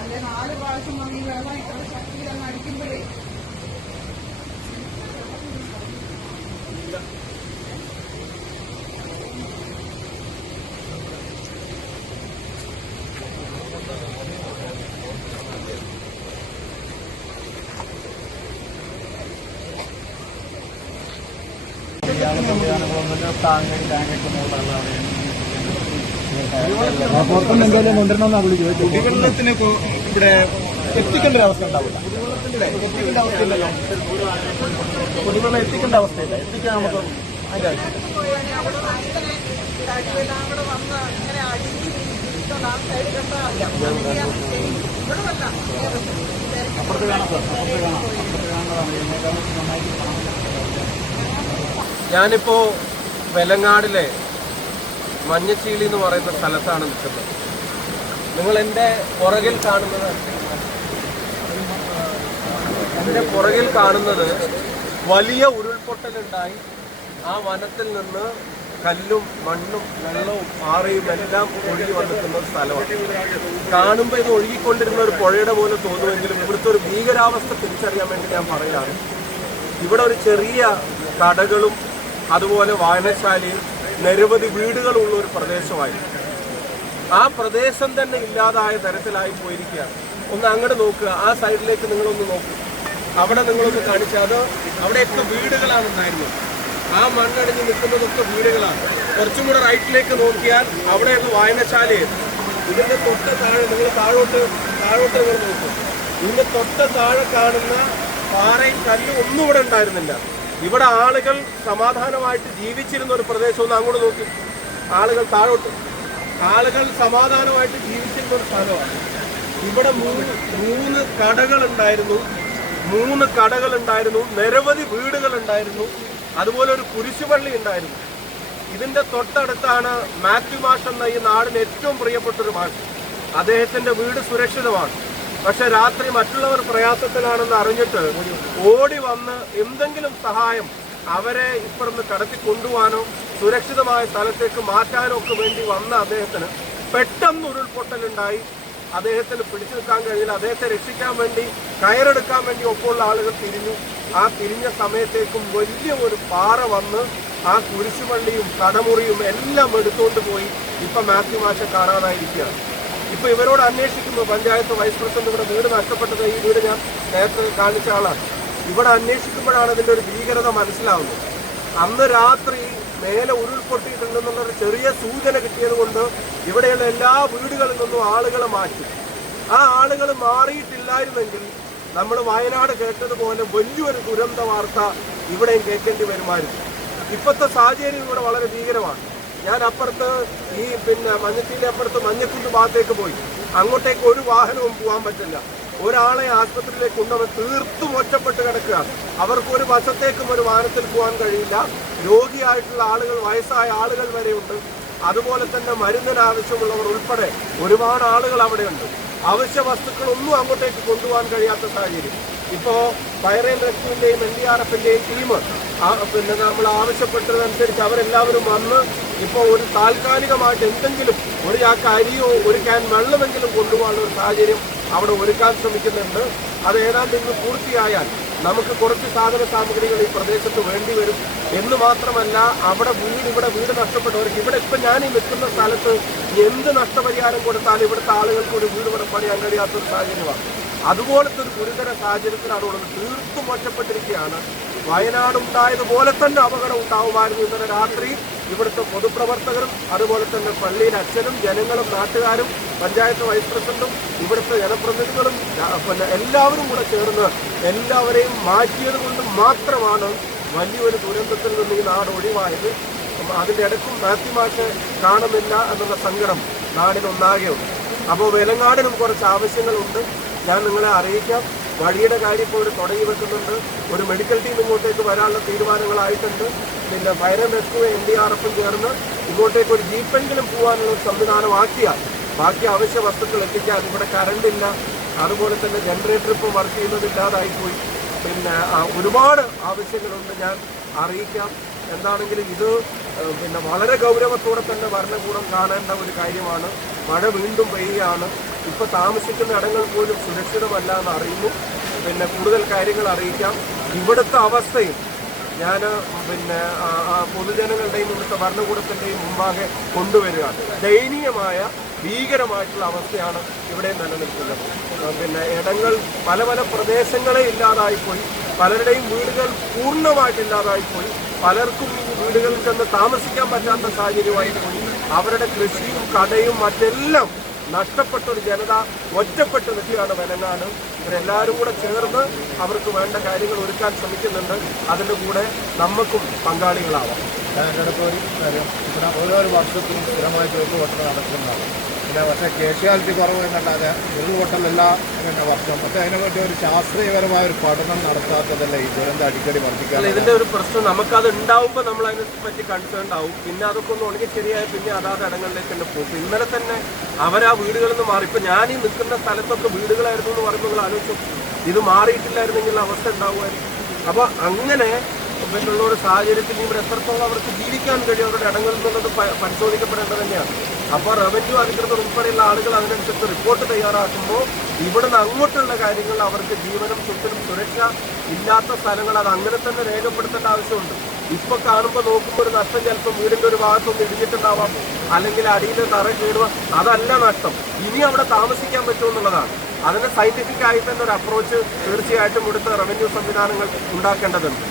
അല്ലെ 4 പ്രാവശ്യം ഈ വെള്ളം ഇത്ര ശക്തിയിൽ അങ്ങ് അടിക്കുമ്പോഴേ കുടിവെള്ളത്തിന് ഇവിടെ എത്തിക്കേണ്ട ഒരു അവസ്ഥ ഉണ്ടാവില്ല. എത്തിക്കേണ്ട അവസ്ഥയില്ലല്ലോ, കുടിവെള്ളം എത്തിക്കേണ്ട അവസ്ഥയില്ല. എത്തിക്കാൻ നമുക്ക് അതിന്റെ അപ്പുറത്ത് കാണാം സാർ, അപ്പുറത്ത് കാണാം. ഞാനിപ്പോ വെലങ്ങാടിലെ മഞ്ഞച്ചീളി എന്ന് പറയുന്ന സ്ഥലത്താണ് നിൽക്കുന്നത്. നിങ്ങൾ എൻ്റെ പുറകിൽ കാണുന്നത് വലിയ ഉരുൾപൊട്ടലുണ്ടായി ആ വനത്തിൽ നിന്ന് കല്ലും മണ്ണും വെള്ളവും പാറയും എല്ലാം ഒഴുകി വന്നിട്ടുള്ള ഒരു സ്ഥലമാണ്. കാണുമ്പോൾ ഇത് ഒഴുകിക്കൊണ്ടിരുന്ന ഒരു പുഴയുടെ പോലെ തോന്നുമെങ്കിലും ഇവിടുത്തെ ഒരു ഭീകരാവസ്ഥ തിരിച്ചറിയാൻ വേണ്ടി ഞാൻ പറയുകയാണ്. ഇവിടെ ഒരു ചെറിയ കടകളും അതുപോലെ വായനശാലയും നിരവധി വീടുകളുള്ള ഒരു പ്രദേശമായിരുന്നു. ആ പ്രദേശം തന്നെ ഇല്ലാതായ തരത്തിലായി പോയിരിക്കുകയാണ്. ഒന്ന് അങ്ങോട്ട് നോക്കുക, ആ സൈഡിലേക്ക് നിങ്ങളൊന്ന് നോക്കുക, അവിടെ നിങ്ങളൊന്ന് കാണിച്ചാൽ അത് അവിടെയൊക്കെ വീടുകളാണ് ഉണ്ടായിരുന്നത്. ആ മണ്ണടിഞ്ഞ് നിൽക്കുന്നതൊക്കെ വീടുകളാണ്. കുറച്ചും കൂടെ റൈറ്റിലേക്ക് നോക്കിയാൽ അവിടെയുള്ള വായനശാലയും ഇതിന്റെ തൊട്ട് താഴെ നിങ്ങൾ താഴോട്ട് നിങ്ങൾ നോക്കും, ഇതിന്റെ തൊട്ട് താഴെ കാണുന്ന പാറയും കല്ലും ഒന്നും ഇവിടെ ഉണ്ടായിരുന്നില്ല. ഇവിടെ ആളുകൾ സമാധാനമായിട്ട് ജീവിച്ചിരുന്ന ഒരു പ്രദേശം. ഒന്ന് അങ്ങോട്ട് നോക്കി, ആളുകൾ സമാധാനമായിട്ട് ജീവിച്ചിരുന്ന ഒരു സ്ഥലമാണ്. ഇവിടെ മൂന്ന് കടകളുണ്ടായിരുന്നു, നിരവധി വീടുകളുണ്ടായിരുന്നു, അതുപോലെ ഒരു കുരിശുപള്ളി ഉണ്ടായിരുന്നു. ഇതിന്റെ തൊട്ടടുത്താണ് മാത്യു മാഷ് എന്ന ഈ നാടിന് ഏറ്റവും പ്രിയപ്പെട്ടൊരു മാഷ്. അദ്ദേഹത്തിന്റെ വീട് സുരക്ഷിതമാണ്. പക്ഷെ രാത്രി മറ്റുള്ളവർ പ്രയാസത്തിലാണെന്ന് അറിഞ്ഞിട്ട് ഓടി വന്ന് എന്തെങ്കിലും സഹായം അവരെ ഇപ്പുറത്ത് കടത്തി കൊണ്ടുപോകാനോ സുരക്ഷിതമായ സ്ഥലത്തേക്ക് മാറ്റാനോ ഒക്കെ വേണ്ടി വന്ന അദ്ദേഹത്തിന് പെട്ടെന്ന് ഉരുൾപൊട്ടലുണ്ടായി. അദ്ദേഹത്തിന് പിടിച്ചു നിൽക്കാൻ കഴിഞ്ഞില്ല. അദ്ദേഹത്തെ രക്ഷിക്കാൻ വേണ്ടി കയറെടുക്കാൻ വേണ്ടി ഒപ്പമുള്ള ആളുകൾ തിരിഞ്ഞു. ആ തിരിഞ്ഞ സമയത്തേക്കും വലിയ ഒരു പാറ വന്ന് ആ കുരിശുപള്ളിയും കടമുറിയും എല്ലാം എടുത്തുകൊണ്ട് പോയി. ഇപ്പം മാത്യു മാഷെ കാണാതായിരിക്കുകയാണ്. ഇപ്പൊ ഇവരോട് അന്വേഷിക്കുന്നു. പഞ്ചായത്ത് വൈസ് പ്രസിഡന്റ് ഇവിടെ വീട് നഷ്ടപ്പെട്ടത്, ഈ വീട് ഞാൻ നേരത്തെ കാണിച്ച ആളാണ്. ഇവിടെ അന്വേഷിക്കുമ്പോഴാണ് ഇതിന്റെ ഒരു ഭീകരത മനസ്സിലാവുന്നത്. അന്ന് രാത്രി മേലെ ഉരുൾപൊട്ടിയിട്ടുണ്ടെന്നുള്ളൊരു ചെറിയ സൂചന കിട്ടിയത് കൊണ്ട് ഇവിടെയുള്ള എല്ലാ വീടുകളിൽ നിന്നും ആളുകളെ മാറ്റി. ആ ആളുകൾ മാറിയിട്ടില്ലായിരുന്നെങ്കിൽ നമ്മൾ വയനാട് കേട്ടതുപോലെ വലിയൊരു ദുരന്ത വാർത്ത ഇവിടെയും കേൾക്കേണ്ടി വരുമായിരുന്നു. ഇപ്പോഴത്തെ സാഹചര്യം ഇവിടെ വളരെ ഭീകരമാണ്. ഞാൻ അപ്പുറത്ത് ഈ മഞ്ഞച്ചീന്റെ അപ്പുറത്ത് മഞ്ഞക്കുണ്ട് ഭാഗത്തേക്ക് പോയി. അങ്ങോട്ടേക്ക് ഒരു വാഹനവും പോകാൻ പറ്റില്ല. ഒരാളെ ആശുപത്രിയിലേക്ക് കൊണ്ടുവന്ന് തീർത്തും ഒറ്റപ്പെട്ട് കിടക്കുകയാണ്. അവർക്ക് ഒരു വശത്തേക്കും ഒരു വാഹനത്തിൽ പോകാൻ കഴിയില്ല. രോഗിയായിട്ടുള്ള ആളുകൾ, വയസ്സായ ആളുകൾ വരെയുണ്ട്. അതുപോലെ തന്നെ മരുന്നിന് ആവശ്യമുള്ളവർ ഉൾപ്പെടെ ഒരുപാട് ആളുകൾ അവിടെയുണ്ട്. അവശ്യ വസ്തുക്കളൊന്നും അങ്ങോട്ടേക്ക് കൊണ്ടുപോകാൻ കഴിയാത്ത സാഹചര്യം. ഇപ്പോൾ ഫയർ ആൻഡ് റെസ്ക്യൂവിന്റെയും NDRFന്റെയും ടീം നമ്മൾ ആവശ്യപ്പെട്ടതനുസരിച്ച് അവരെല്ലാവരും വന്ന് ഇപ്പോൾ ഒരു താൽക്കാലികമായിട്ട് എന്തെങ്കിലും ഒരു ചാക്ക് അരിയോ ഒരു ക്യാൻ വെള്ളമെങ്കിലും കൊണ്ടുപോകാനുള്ള ഒരു സാഹചര്യം അവിടെ ഒരുക്കാൻ ശ്രമിക്കുന്നുണ്ട്. അത് ഏതാണ്ട് ഇന്ന് പൂർത്തിയായാൽ നമുക്ക് കുറച്ച് സാധന സാമഗ്രികൾ ഈ പ്രദേശത്ത് വേണ്ടി വരും എന്ന് മാത്രമല്ല, ഇവിടെ വീട് നഷ്ടപ്പെട്ടവർക്ക് ഇവിടെ ഇപ്പം ഞാൻ ഈ നിൽക്കുന്ന സ്ഥലത്ത് എന്ത് നഷ്ടപരിഹാരം കൊടുത്താലും ഇവിടുത്തെ ആളുകൾക്ക് ഒരു വീട് ഇവിടെ പണിയാൻ കഴിയാത്തൊരു സാഹചര്യമാണ്. അതുപോലത്തെ ഒരു ഗുരുതര സാഹചര്യത്തിലാണ് ഉള്ളത്. തീർത്തും ഒറ്റപ്പെട്ടിരിക്കുകയാണ്. വയനാടുണ്ടായതുപോലെ തന്നെ അപകടം ഉണ്ടാവുമായിരുന്നു. ഇന്നലെ രാത്രി ഇവിടുത്തെ പൊതുപ്രവർത്തകരും അതുപോലെ തന്നെ പള്ളിയിലെ അച്ഛനും ജനങ്ങളും നാട്ടുകാരും പഞ്ചായത്ത് വൈസ് പ്രസിഡന്റും ഇവിടുത്തെ ജനപ്രതിനിധികളും എല്ലാവരും കൂടെ ചേർന്ന് എല്ലാവരെയും മാറ്റിയത് കൊണ്ട് മാത്രമാണ് വലിയൊരു ദുരന്തത്തിൽ നിന്ന് ഈ നാട് ഒഴിവായത്. അതിൻ്റെ ഇടയ്ക്കും മാത്യു മാഷെ കാണുന്നില്ല എന്നുള്ള സങ്കടം നാടിനൊന്നാകെയുണ്ട്. അപ്പോൾ വെലങ്ങാടിനും കുറച്ച് ആവശ്യങ്ങളുണ്ട്, ഞാൻ നിങ്ങളെ അറിയിക്കാം. വഴിയുടെ കാര്യം ഇപ്പോൾ ഒരു തുടങ്ങി വെക്കുന്നുണ്ട്. ഒരു മെഡിക്കൽ ടീം ഇങ്ങോട്ടേക്ക് വരാനുള്ള തീരുമാനങ്ങളായിട്ടുണ്ട്. പിന്നെ ഫയർ ആൻഡ് റെസ്ക്യൂ NDRFും ചേർന്ന് ഇങ്ങോട്ടേക്ക് ഒരു ജീപ്പെങ്കിലും പോകാനുള്ള ഒരു സംവിധാനമാക്കിയാൽ ബാക്കി അവശ്യ വസ്തുക്കൾ എത്തിക്കാൻ. ഇവിടെ കറണ്ടില്ല, അതുപോലെ തന്നെ ജനറേറ്റർ ഇപ്പോൾ വർക്ക് ചെയ്യുന്നതില്ലാതായിപ്പോയി. പിന്നെ ഒരുപാട് ആവശ്യങ്ങളുണ്ട്, ഞാൻ അറിയിക്കാം. എന്താണെങ്കിലും ഇത് പിന്നെ വളരെ ഗൗരവത്തോടെ തന്നെ ഭരണകൂടം കാണേണ്ട ഒരു കാര്യമാണ്. മഴ വീണ്ടും പെയ്യുകയാണ്. ഇപ്പോൾ താമസിക്കുന്ന ഇടങ്ങൾ പോലും സുരക്ഷിതമല്ല എന്ന് അറിയുന്നു. പിന്നെ കൂടുതൽ കാര്യങ്ങൾ അറിയിക്കാം. ഇവിടുത്തെ അവസ്ഥയും ഞാൻ പിന്നെ പൊതുജനങ്ങളുടെയും ഇവിടുത്തെ ഭരണകൂടത്തിൻ്റെയും മുമ്പാകെ കൊണ്ടുവരികയാണ്. ദയനീയമായ ഭീകരമായിട്ടുള്ള അവസ്ഥയാണ് ഇവിടെ നിലനിൽക്കുന്നത്. പിന്നെ ഇടങ്ങൾ പല പല പ്രദേശങ്ങളെ ഇല്ലാതായിപ്പോയി, പലരുടെയും വീടുകൾ പൂർണ്ണമായിട്ടില്ലാതായിപ്പോയി, പലർക്കും ഈ വീടുകളിൽ ചെന്ന് താമസിക്കാൻ പറ്റാത്ത സാഹചര്യമായി പോയി. അവരുടെ കൃഷിയും കടയും മറ്റെല്ലാം നഷ്ടപ്പെട്ട ഒരു ജനത ഒറ്റപ്പെട്ട് നിൽക്കുകയാണ് വെലങ്ങാട്. ഇവരെല്ലാവരും കൂടെ ചേർന്ന് അവർക്ക് വേണ്ട കാര്യങ്ങൾ ഒരുക്കാൻ ശ്രമിക്കുന്നുണ്ട്. അതിൻ്റെ കൂടെ നമുക്കും പങ്കാളികളാവാം. തെരഞ്ഞെടുപ്പ് ഇവിടെ ഓരോ വർഷത്തിലും സ്ഥിരമായിട്ട് ഉരുൾപൊട്ടൽ നടക്കുന്നതാണ്. പിന്നെ പക്ഷേ കേഷ്വാലിറ്റി കുറവ് എന്നല്ലാതെ ഉരുൾപൊട്ടലല്ല പിന്നെ വർഷം. പക്ഷേ അതിനെപ്പറ്റി ഒരു ശാസ്ത്രീയപരമായ ഒരു പഠനം നടത്താത്തതല്ലേ ഈ ദുരന്തം അടിക്കടി വർദ്ധിക്കാൻ. ഇതിന്റെ ഒരു പ്രശ്നം നമുക്കത് ഉണ്ടാവുമ്പോൾ നമ്മൾ അതിനെ പറ്റി കൺസേൺ ആവും. പിന്നെ അതൊക്കെ ഒന്ന് ഉണങ്ങി ശരിയായ പിന്നെ അതാത് ഇടങ്ങളിലേക്ക് തന്നെ പോകും. ഇന്നലെ തന്നെ അവരാ വീടുകളിൽ നിന്ന് മാറി. ഇപ്പം ഞാൻ ഈ നിൽക്കുന്ന സ്ഥലത്തൊക്കെ വീടുകളായിരുന്നു എന്ന് പറയുമ്പോൾ നിങ്ങൾ ആലോചിച്ചു, ഇത് മാറിയിട്ടില്ലായിരുന്നെങ്കിൽ അവസ്ഥ ഉണ്ടാവുമായിരുന്നു. അപ്പോൾ അങ്ങനെ പിന്നുള്ള ഒരു സാഹചര്യത്തിൽ ഇവിടെ എത്രത്തോളം അവർക്ക് ജീവിക്കാൻ കഴിയും അവരുടെ ഇടങ്ങളിൽ നിന്നുള്ളത് പരിശോധിക്കപ്പെടേണ്ടത് തന്നെയാണ്. അപ്പോൾ റവന്യൂ അധികൃതർ ഉൾപ്പെടെയുള്ള ആളുകൾ അതിനനുസരിച്ച് റിപ്പോർട്ട് തയ്യാറാക്കുമ്പോൾ ഇവിടുന്ന് അങ്ങോട്ടുള്ള കാര്യങ്ങൾ അവർക്ക് ജീവനും സ്വത്തിനും സുരക്ഷ ഇല്ലാത്ത സ്ഥലങ്ങൾ അത് അങ്ങനെ തന്നെ രേഖപ്പെടുത്തേണ്ട ആവശ്യമുണ്ട്. ഇപ്പൊ കാണുമ്പോൾ നോക്കുമ്പോൾ ഒരു നഷ്ടം ചിലപ്പോൾ വീടിന്റെ ഒരു ഭാഗത്തൊന്ന് ഇടിഞ്ഞിട്ടുണ്ടാവാം, അല്ലെങ്കിൽ അടിയിൽ തറ കീറുക, അതല്ല നഷ്ടം. ഇനി അവിടെ താമസിക്കാൻ പറ്റുമെന്നുള്ളതാണ്. അതിന് സയന്റിഫിക് ആയി തന്നെ ഒരു അപ്രോച്ച് തീർച്ചയായിട്ടും ഇവിടുത്തെ റവന്യൂ സംവിധാനങ്ങൾ ഉണ്ടാക്കേണ്ടതുണ്ട്.